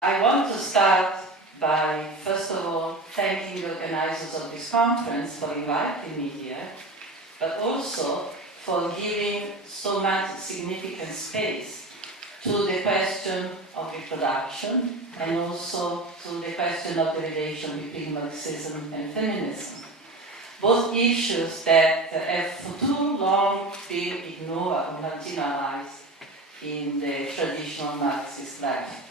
I want to start by, first of all, thanking the organizers of this conference for inviting me here, but also for giving so much significant space to the question of reproduction and also to the question of the relation between Marxism and feminism. Both issues that have for too long been ignored or marginalized in the traditional Marxist life.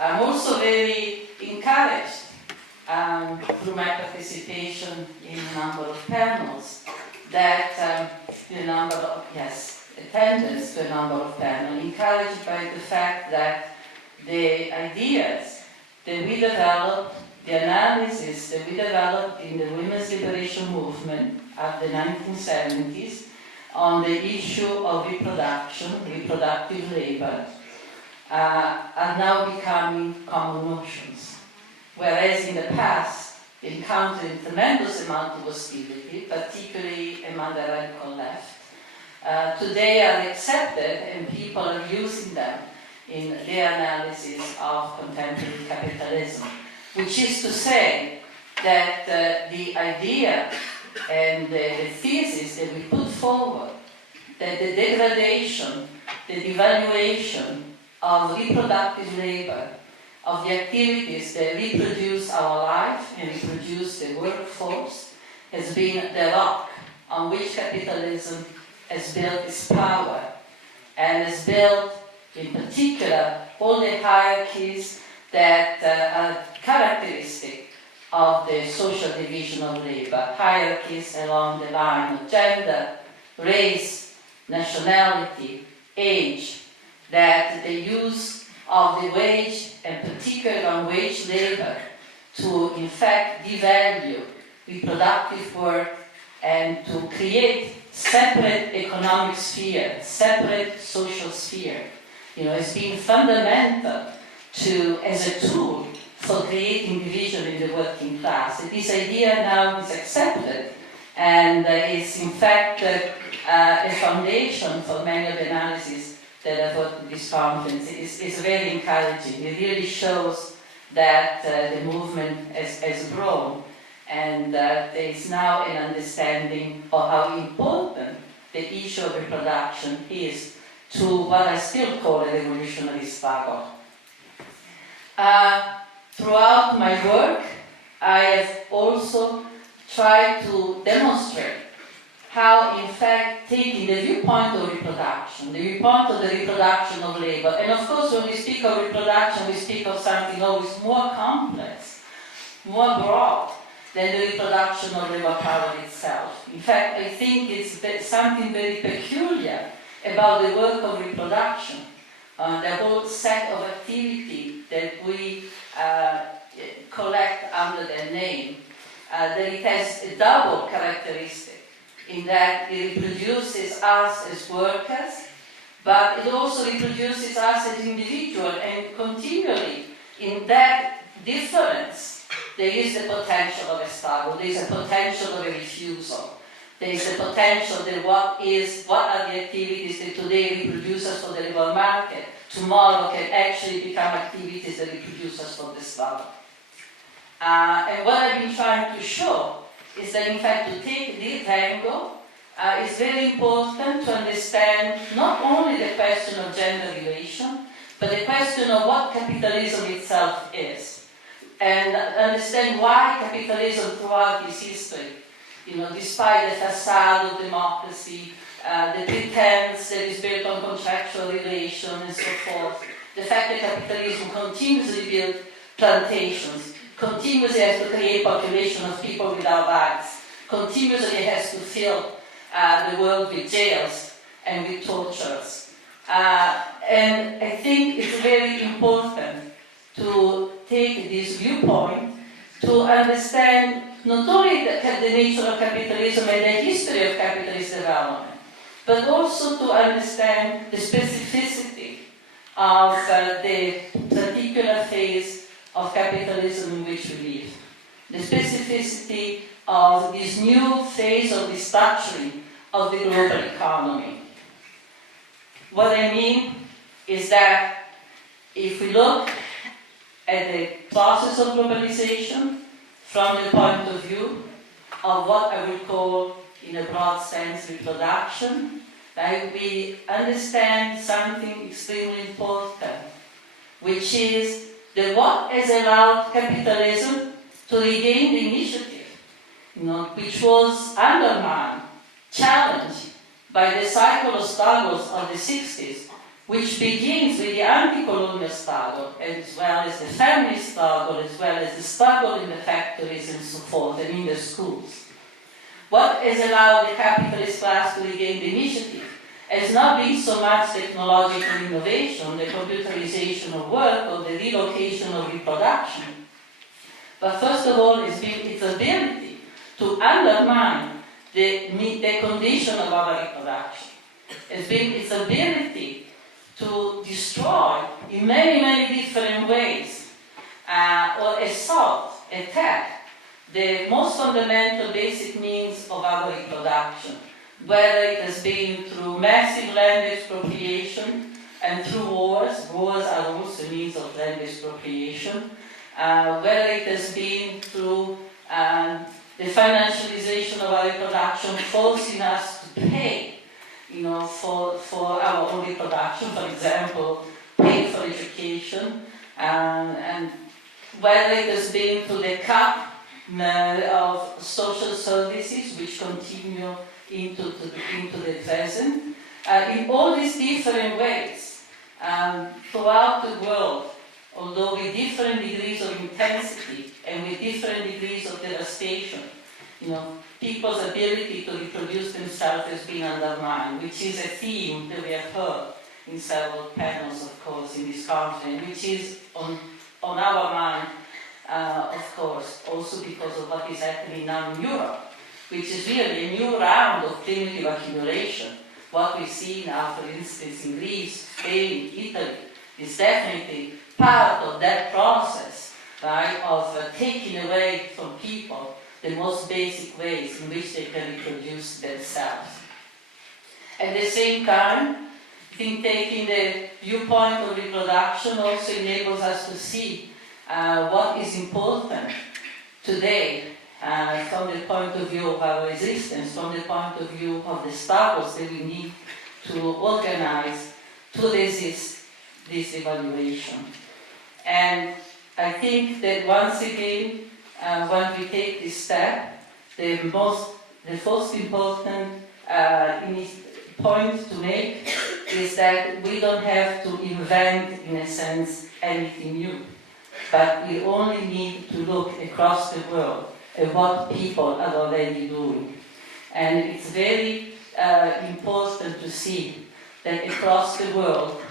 I'm also very encouraged through my participation in a number of panels that attendance to a number of panels, encouraged by the fact that the ideas that we developed, the analysis that we developed in the women's liberation movement of the 1970s on the issue of reproduction, reproductive labor, are now becoming common notions. Whereas in the past, encountering tremendous amount of hostility, particularly among the radical left, today are accepted and people are using them in their analysis of contemporary capitalism. Which is to say that the idea and the thesis that we put forward, that the degradation, the devaluation of reproductive labor, of the activities that reproduce our life and reproduce the workforce, has been the rock on which capitalism has built its power and has built, in particular, all the hierarchies that are characteristic of the social division of labor, hierarchies along the line of gender, race, nationality, age, that the use of the wage, and particularly on wage labor, to in fact devalue reproductive work and to create separate economic sphere, separate social sphere, has been fundamental as a tool for creating division in the working class. This idea now is accepted and is in fact a foundation for many of the analyses that I've worked at this conference. It's very encouraging. It really shows that the movement has grown and there is now an understanding of how important the issue of reproduction is to what I still call a revolutionary struggle. Throughout my work, I have also tried to demonstrate how, in fact, taking the viewpoint of reproduction, the viewpoint of the reproduction of labor, and of course when we speak of reproduction, we speak of something always more complex, more broad than the reproduction of labor power itself. In fact, I think it's something very peculiar about the work of reproduction, the whole set of activity that we collect under that name, that it has a double characteristic in that it reproduces us as workers, but it also reproduces us as individuals, and continually in that difference there is the potential of a struggle, there is a potential of a refusal. There is a potential that what are the activities that today reproduce us for the labor market, tomorrow can actually become activities that reproduce us for the struggle. And what I've been trying to show is that in fact to take this angle is very important to understand not only the question of gender relation, but the question of what capitalism itself is. And understand why capitalism throughout its history, despite the facade of democracy, the pretense that is built on contractual relation and so forth, the fact that capitalism continuously builds plantations, continuously has to create population of people without rights, continuously has to fill the world with jails and with tortures. And I think it's very important to take this viewpoint to understand not only the nature of capitalism and the history of capitalist development, but also to understand the specificity of the particular phase of capitalism in which we live. The specificity of this new phase of restructuring of the global economy. What I mean is that if we look process of globalization from the point of view of what I would call, in a broad sense, reproduction. Like we understand something extremely important, which is that what has allowed capitalism to regain the initiative, which was undermined, challenged by the cycle of struggles of the 60s, which begins with the anti-colonial struggle, as well as the feminist struggle, as well as the struggle in the factories and so forth, and in the schools. What has allowed the capitalist class to regain the initiative has not been so much technological innovation, the computerization of work, or the relocation of reproduction, but first of all, it's been its ability to undermine the condition of our reproduction. It's been its ability to destroy in many, many different ways, or assault, attack, the most fundamental basic means of our reproduction, whether it has been through massive land expropriation and through wars. Wars are also means of land expropriation, whether it has been through the financialization of our reproduction, forcing us to pay for our own reproduction, for example, pay for education, and whether it has been through the cut of social services which continue into the present. In all these different ways, throughout the world, although with different degrees of intensity and with different degrees of devastation, people's ability to reproduce themselves has been undermined, which is a theme that we have heard in several panels, of course, in this conference, which is on our mind, of course, also because of what is happening now in Europe, which is really a new round of primitive accumulation. What we see now, for instance, in Greece, Spain, Italy, is definitely part of that process, right, of taking away from people the most basic ways in which they can reproduce themselves. At the same time, I think taking the viewpoint of reproduction also enables us to see what is important today from the point of view of our resistance, from the point of view of the struggles that we need to organize to resist this evaluation. And I think that once again, when we take this step, the most important point to make is that we don't have to invent, in a sense, anything new, but we only need to look across the world at what people are already doing. And it's very important to see that across the world,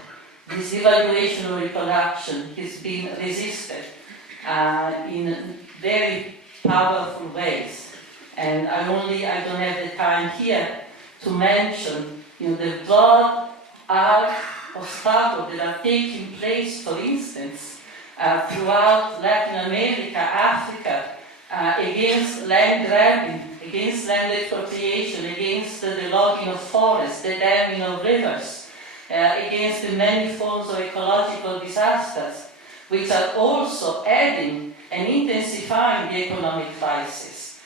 this evaluation of reproduction has been resisted in very powerful ways. And I don't have the time here to mention the broad arc of struggle that are taking place, for instance, throughout Latin America, Africa, against land grabbing, against land expropriation, against the logging of forests, the damming of rivers, against the many forms of ecological disasters, which are also adding and intensifying the economic crisis.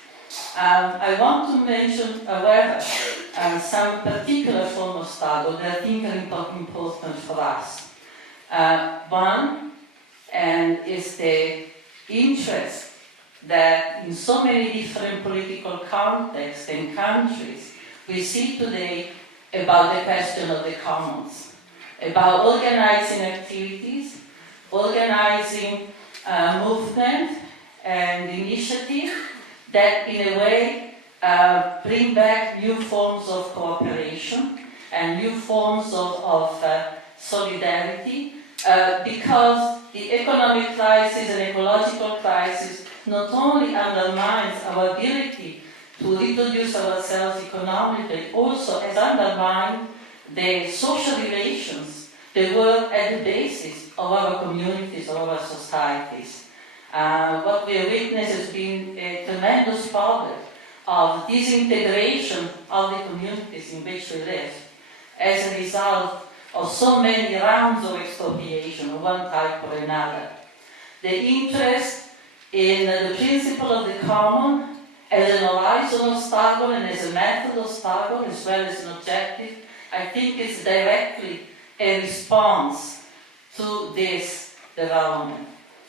I want to mention, however, some particular form of struggle that I think are important for us. One, is the interest that in so many different political contexts and countries we see today about the question of the commons, about organizing activities, organizing movement and initiative that in a way bring back new forms of cooperation and new forms of solidarity, because the economic crisis and ecological crisis not only undermines our ability to reproduce ourselves economically, also has undermined the social relations that were at the basis of our communities, of our societies. What we have witnessed has been a tremendous problem of disintegration of the communities in which we live as a result of so many rounds of expropriation of one type or another. the interest in the principle of the common as an horizontal struggle and as a method of struggle as well as an objective, I think is directly a response to this development.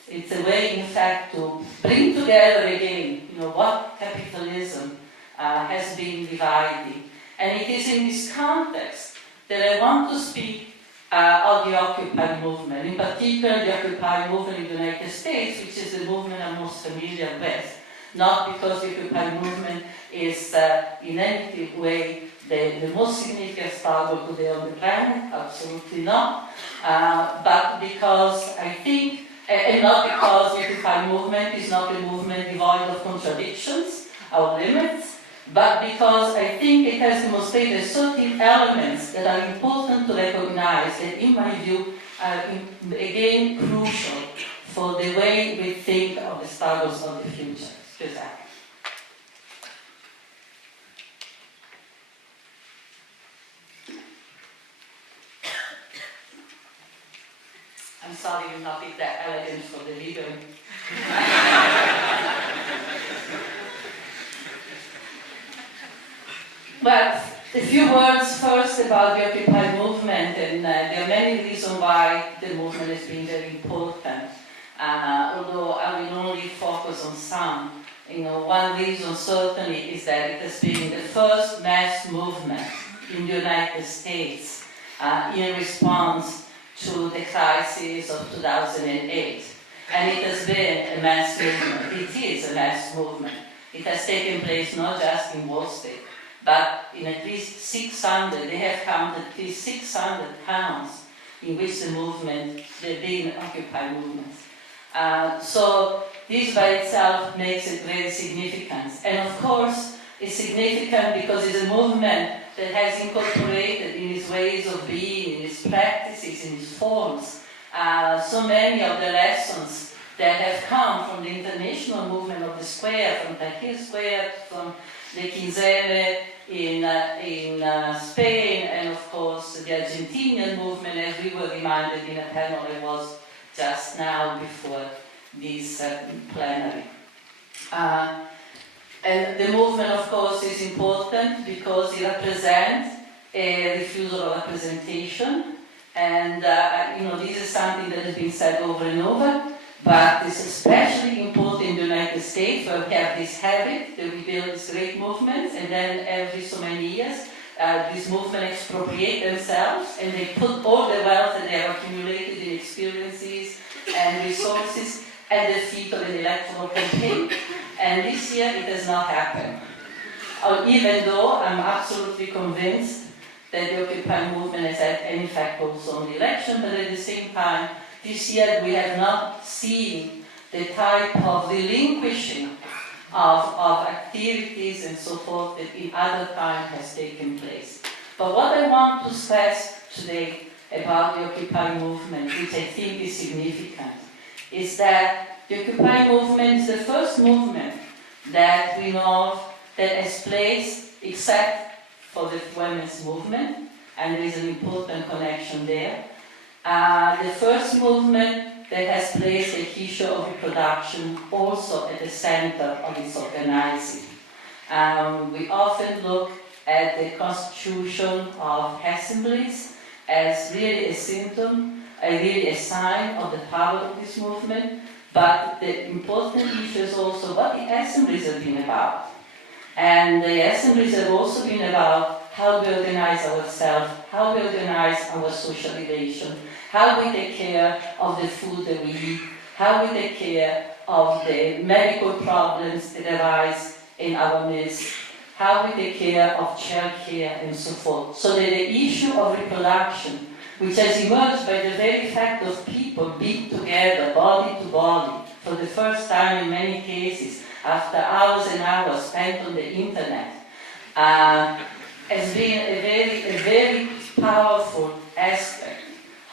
It's a way, in fact, to bring together again, what capitalism has been dividing. And it is in this context that I want to speak of the Occupy movement, in particular the Occupy movement in the United States, which is the movement I'm most familiar with. Not because the Occupy movement is in any way the most significant struggle today on the planet, absolutely not, but because I think, and not because the Occupy movement is not a movement devoid of contradictions or limits, but because I think it has demonstrated certain elements that are important to recognize that, in my view, are again crucial for the way we think of the struggles of the future. Excuse that. I'm sorry you're not that elegant for the video. Well, a few words first about the Occupy movement, and there are many reasons why the movement has been very important. Although I will only focus on some. One reason certainly is that it has been the first mass movement in the United States in response to the crisis of 2008. And it has been a mass movement. It is a mass movement. It has taken place not just in Wall Street, but in at least 600, they have counted at least 600 towns in which there have been Occupy movements. So this by itself makes it very significant. And of course, it's significant because it's a movement that has incorporated in its ways of being, in its practices, in its forms, so many of the lessons that have come from the international movement of the square, from Tahrir Square, from the Quinzelle in Spain, and of course the Argentinian movement, as we were reminded in a panel I was just now before this plenary. And the movement, of course, is important because it represents a refusal of representation, and this is something that has been said over and over, but it's especially important in the United States, where we have this habit that we build these great movements, and then every so many years, these movements expropriate themselves, and they put all the wealth that they have accumulated in experiences and resources at the feet of an electoral campaign. And this year it has not happened. Even though I'm absolutely convinced that the Occupy movement has had an effect also on the election, but at the same time, this year we have not seen the type of relinquishing of activities and so forth that in other times has taken place. But what I want to stress today about the Occupy movement, which I think is significant, is that the Occupy movement is the first movement that we know of that has placed, except for the women's movement, and there is an important connection there, the first movement that has placed the issue of reproduction also at the center of its organizing. We often look at the constitution of assemblies as really a symptom, really a sign of the power of this movement, but the important issue is also what the assemblies have been about. And the assemblies have also been about how we organize ourselves, how we organize our social relations, how we take care of the food that we eat, how we take care of the medical problems that arise in our midst, how we take care of child care and so forth. So that the issue of reproduction, which has emerged by the very fact of people being together, body to body, for the first time in many cases, after hours and hours spent on the internet, has been a very powerful aspect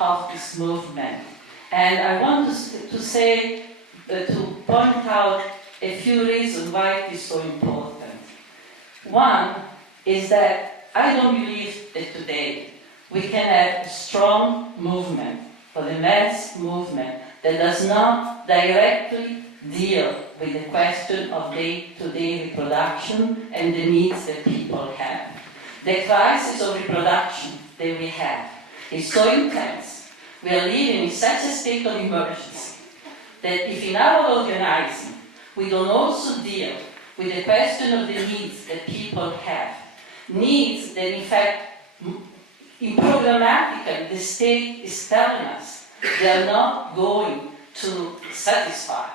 of this movement. And I want to say, to point out a few reasons why it is so important. One is that I don't believe that today we can have a strong movement, for the mass movement, that does not directly deal with the question of day-to-day reproduction and the needs that people have. The crisis of reproduction that we have is so intense. We are living in such a state of emergency that if in our organizing we don't also deal with the question of the needs that people have, needs that in fact, programmatically, the state is telling us they are not going to satisfy.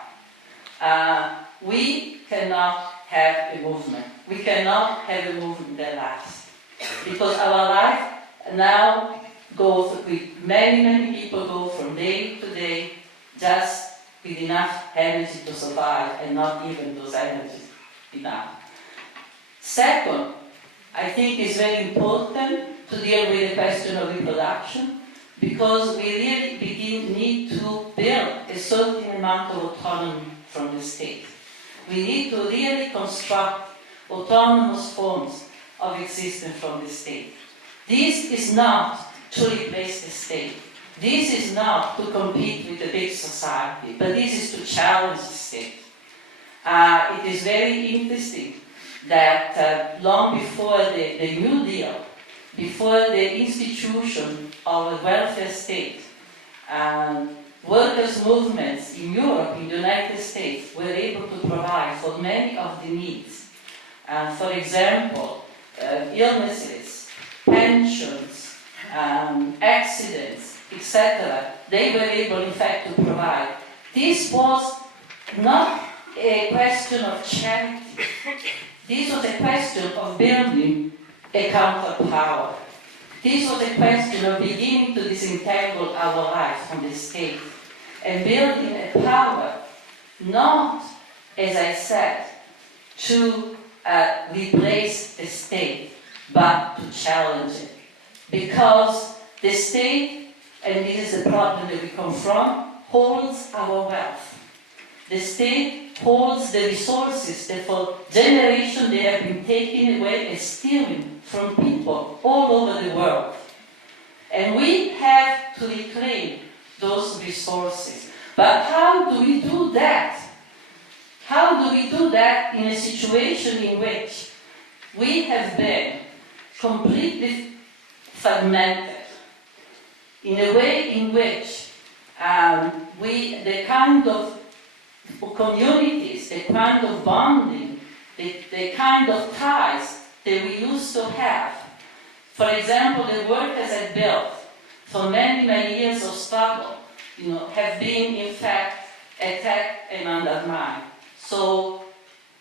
We cannot have a movement. We cannot have a movement that lasts. Because our life now goes with many people go from day to day just with enough energy to survive and not even those energies enough. Second, I think it's very important to deal with the question of reproduction because we really need to build a certain amount of autonomy from the state. We need to really construct autonomous forms of existence from the state. This is not to replace the state. This is not to compete with the big society, but this is to challenge the state. It is very interesting that long before the New Deal, before the institution of a welfare state, workers' movements in Europe, in the United States, were able to provide for many of the needs. For example, illnesses, pensions, accidents, etc. They were able, in fact, to provide. This was not a question of charity. This was a question of building a counterpower. This was a question of beginning to disentangle our lives from the state and building a power, not, as I said, to replace the state, but to challenge it. Because the state, and this is a problem that we confront, holds our wealth. The state holds the resources that for generations they have been taken away and stealing from people all over the world. And we have to reclaim those resources. But how do we do that? How do we do that in a situation in which we have been completely fragmented, in a way in which the kind of communities, the kind of bonding, the kind of ties that we used to have. For example, the workers had built for many years of struggle, have been in fact attacked and undermined. So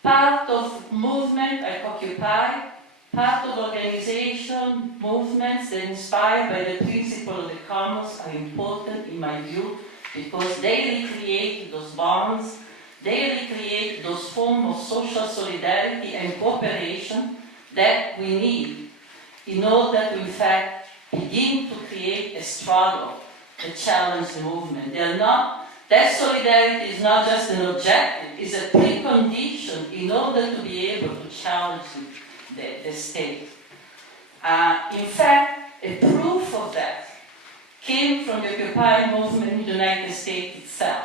part of movement like Occupy, part of organization, movements that are inspired by the principle of the commons are important in my view because they recreate those bonds, they recreate those forms of social solidarity and cooperation that we need in order to, in fact, begin to create a struggle to challenge the movement. That solidarity is not just an objective, it's a precondition in order to be able to challenge the state. In fact, a proof of that came from the Occupy movement in the United States itself.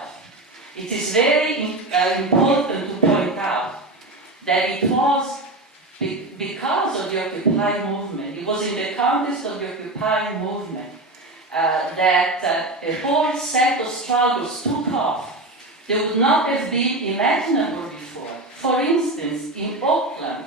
It is very important to point out that it was because of the Occupy movement, it was in the context of the Occupy movement that a whole set of struggles took off that would not have been imaginable before. For instance, in Oakland,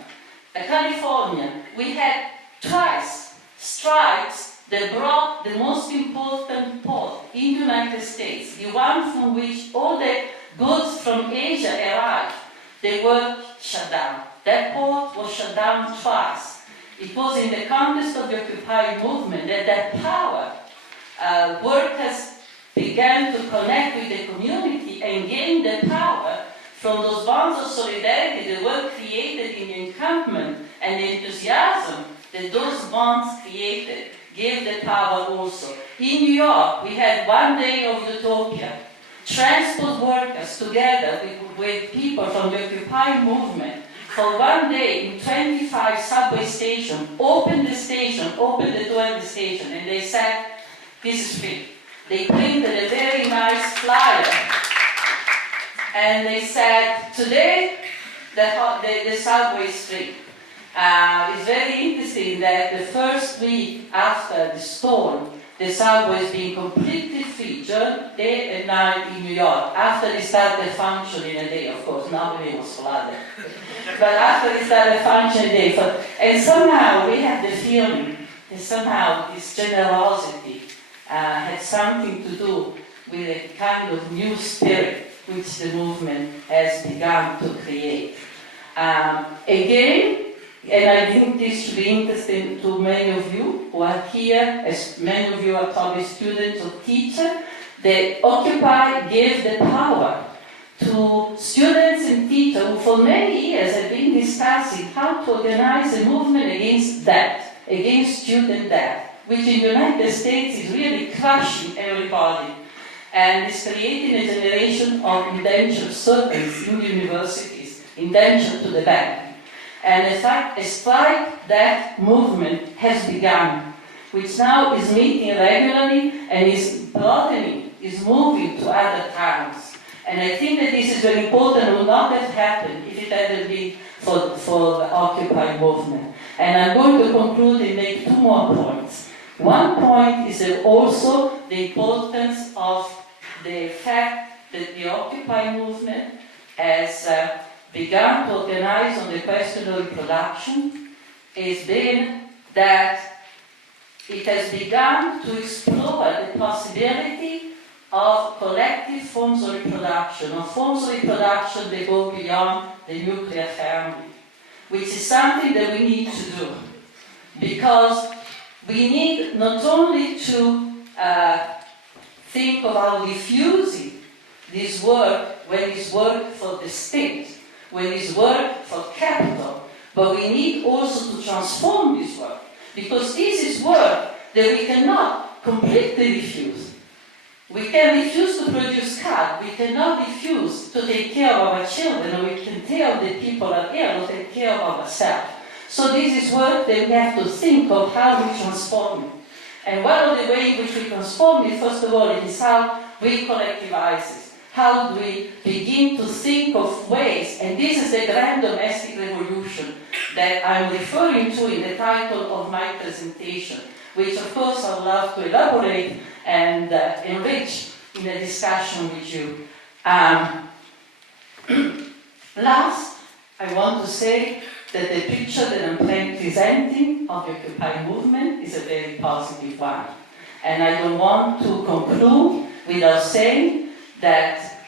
California, we had twice strikes that brought the most important port in the United States, the one from which all the goods from Asia arrived. They were shut down. That port was shut down twice. It was in the context of the Occupy movement that power, workers began to connect with the community and gain the power from those bonds of solidarity that were created in the encampment and the enthusiasm that those bonds created gave the power also. In New York, we had one day of utopia. Transport workers together with people from the Occupy movement for one day in 25 subway stations, opened the door of the station, and they said, this is free. they printed a very nice flyer. And they said, today the subway is free. It's very interesting that the first week after the storm, the subway is being completely free, day and night in New York. After they started functioning a day, of course, nobody was flooded. But after they started functioning a day, and somehow we have the feeling that somehow this generosity had something to do with a kind of new spirit which the movement has begun to create. Again, and I think this should be interesting to many of you who are here, as many of you are probably students or teachers, that Occupy gave the power to students and teachers who for many years have been discussing how to organize a movement against debt, against student debt, which in the United States is really crushing everybody and is creating a generation of indentured servants in the universities, indentured to the bank. And in fact, a strike that movement has begun, which now is meeting regularly and is broadening, is moving to other towns. And I think that this is very important. It would not have happened if it hadn't been for the Occupy movement. And I'm going to conclude and make two more points. One point is that also the importance of the fact that the Occupy movement has begun to organize on the question of reproduction has been that it has begun to explore the possibility of collective forms of reproduction, or forms of reproduction that go beyond the nuclear family, which is something that we need to do. Because we need not only to think about diffusing this work when it's work for the state, when it's work for capital, but we need also to transform this work, because this is work that we cannot completely refuse. We can refuse to produce cars, we cannot refuse to take care of our children, or we can tell the people are ill, or take care of ourselves. So this is work that we have to think of how we transform it. And one of the ways in which we transform it, first of all, is how we collectivize it. How do we begin to think of ways, and this is the grand domestic revolution that I'm referring to in the title of my presentation, which of course I would love to elaborate and enrich in a discussion with you. Last, I want to say that the picture that I'm presenting of the Occupy movement is a very positive one. And I don't want to conclude without saying that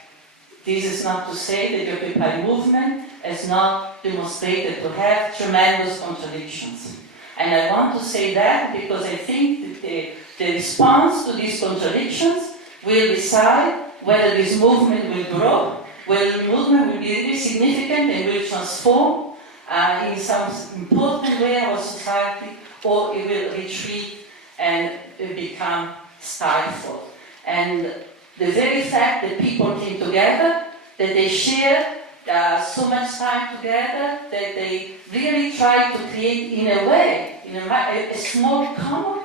this is not to say that the Occupy movement has not demonstrated to have tremendous contradictions. And I want to say that because I think that the response to these contradictions will decide whether this movement will grow, whether the movement will be really significant and will transform in some important way our society, or it will retreat and become stifled. And the very fact that people came together, that they shared so much time together, that they really tried to create in a way, a small common.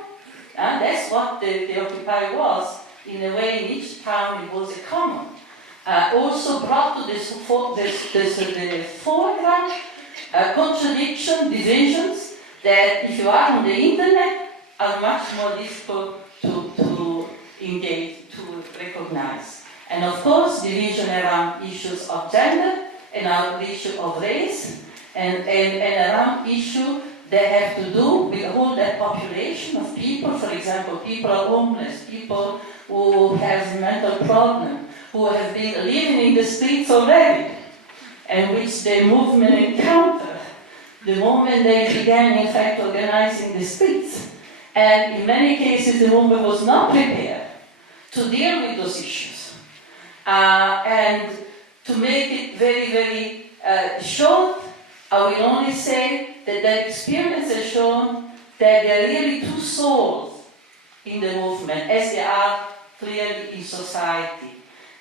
That's what the Occupy was. In a way, in each town it was a common. Also brought to the foreground contradiction, divisions, that if you are on the internet, are much more difficult to engage, to recognize. And of course, division around issues of gender, and around the issue of race, and around issues that have to do with all that population of people, for example, people are homeless, people who have mental problems, who have been living in the streets already, and which the movement encountered the moment they began, in fact, organizing the streets. And in many cases, the movement was not prepared to deal with those issues. And to make it very, very short, I will only say that that experience has shown that there are really two souls in the movement, as there are clearly in society.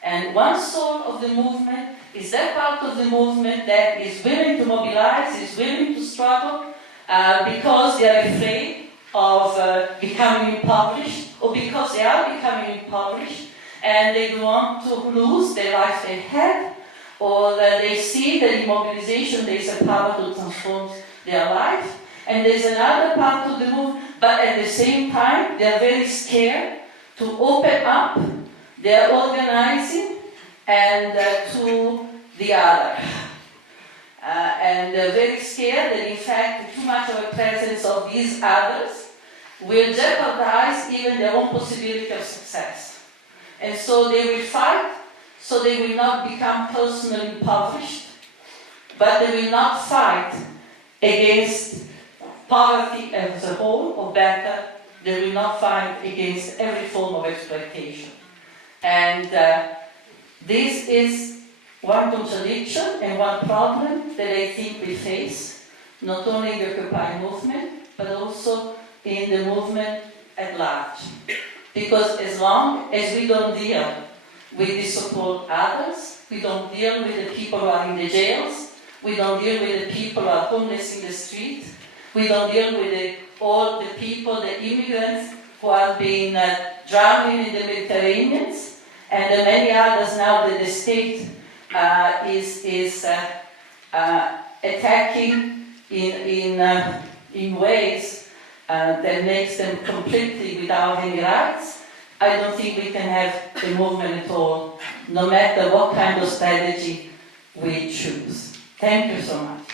And one soul of the movement is that part of the movement that is willing to mobilize, is willing to struggle, because they are afraid of becoming impoverished, or because they are becoming impoverished and they don't want to lose the life they had, or that they see that in mobilization there is a power to transform their life. And there's another part of the move, but at the same time, they're very scared to open up their organizing and to the other. And they're very scared that, in fact, too much of a presence of these others will jeopardize even their own possibility of success. And so they will fight, so they will not become personally impoverished, but they will not fight against poverty as a whole, or better, they will not fight against every form of exploitation. And this is one contradiction and one problem that I think we face, not only in the Occupy movement, but also in the movement at large. Because as long as we don't deal with the so-called others, we don't deal with the people who are in the jails, we don't deal with the people who are homeless in the street, we don't deal with all the people, the immigrants who are being drowning in the Mediterranean, and the many others now that the state is attacking in ways that makes them completely without any rights. I don't think we can have a movement at all, no matter what kind of strategy we choose. Thank you so much.